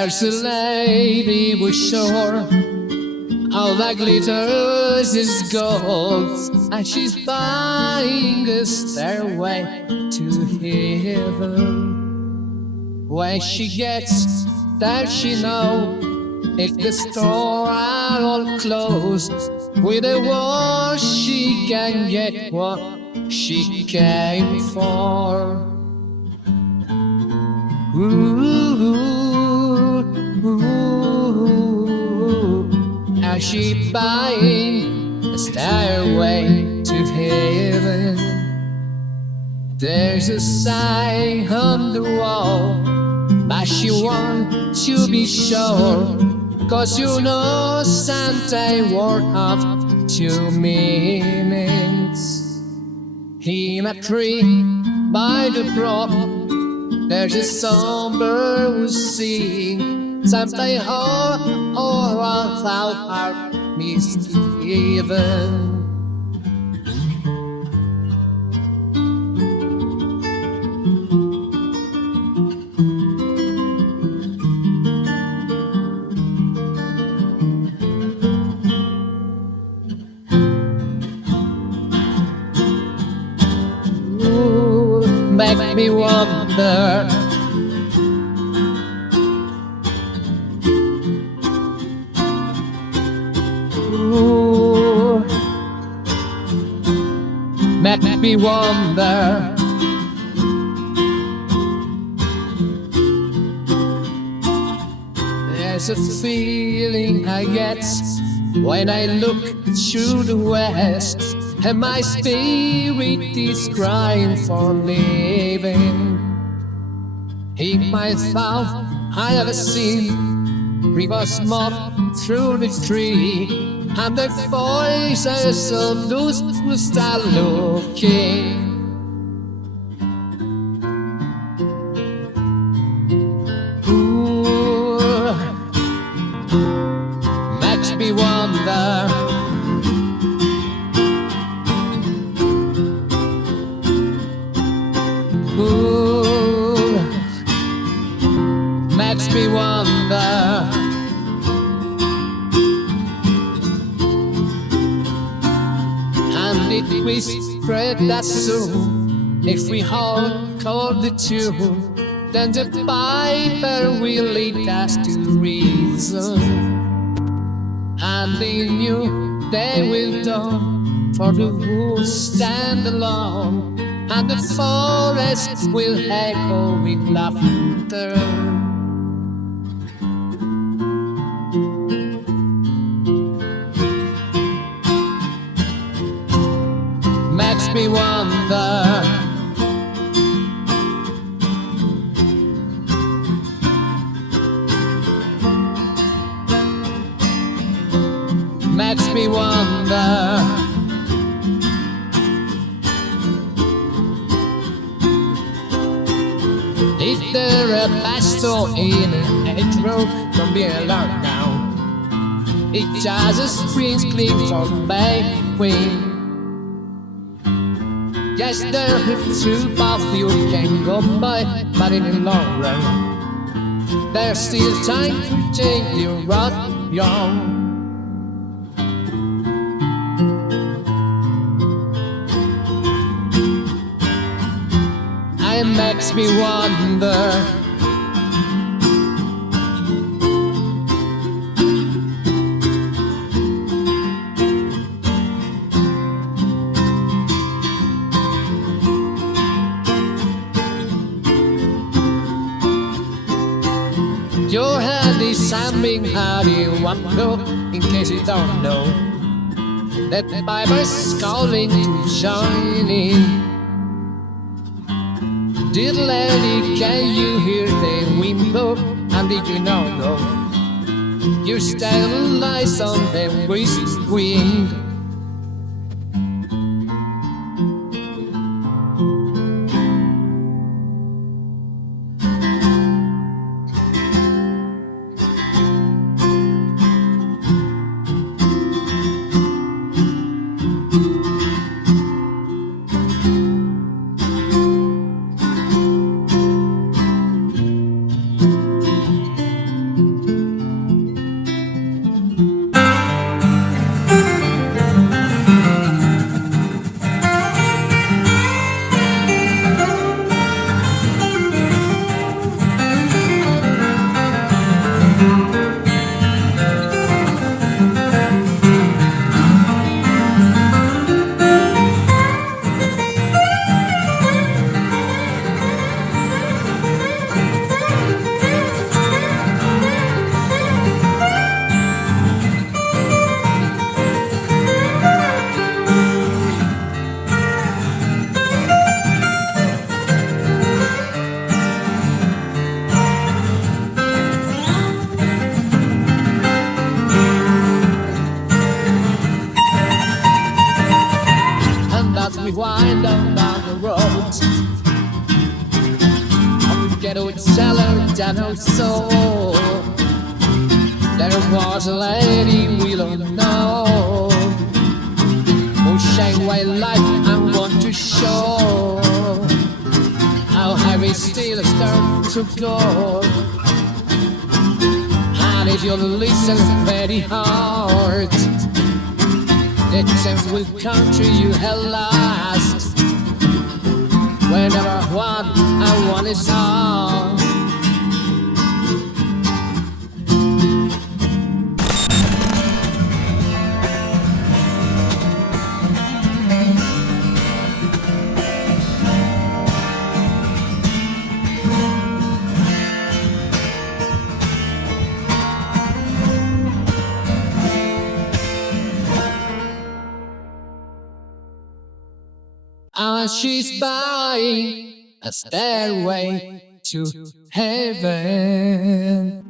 There's a lady with sure all that glitters is gold, and she's buying a stairway to heaven. When she gets there, she know if the store are all closed, with a war she can get what she came for. Ooh, and she buying a stairway to heaven. There's a sign on the wall, but she wants to be sure, 'cause you know Santa wore off 2 minutes. In a tree by the brook, there's a songbird who's singing Santa all without heart misgiven. Make me wonder. Ooh, make me wonder. There's a feeling I get when I look through the west, and my spirit is crying for living. In my thought, I have seen river smoke through the tree, and the voices of those who start looking. Ooh, makes me wonder. Ooh, makes me wonder. And if we spread that soon, if we all call the tune, then the piper will lead us to reason, and the new day will dawn for the woods stand alone, and the forest will echo with laughter. Makes me wonder. Makes me wonder. Is there a pastor in a hedgerow? Don't be alarmed now. It's just a spring clean for May Queen. Yes, there's a true path you can go by, but in the long run, there's still time to change your road young. It makes me wonder. Your hand is something how do you want to go, in case you don't know. That Bible's calling to join in. Dear lady, can you hear the wind blow? And did you know, you're still lies on the west wind. as we wind down the road. Ghetto cellar down our soul. There was a lady we don't know who shine white light and want to show how heavy still start to go. And if you listen very hard, the chance will come to you at last. Whenever what I want is all. As she's buying a stairway to heaven.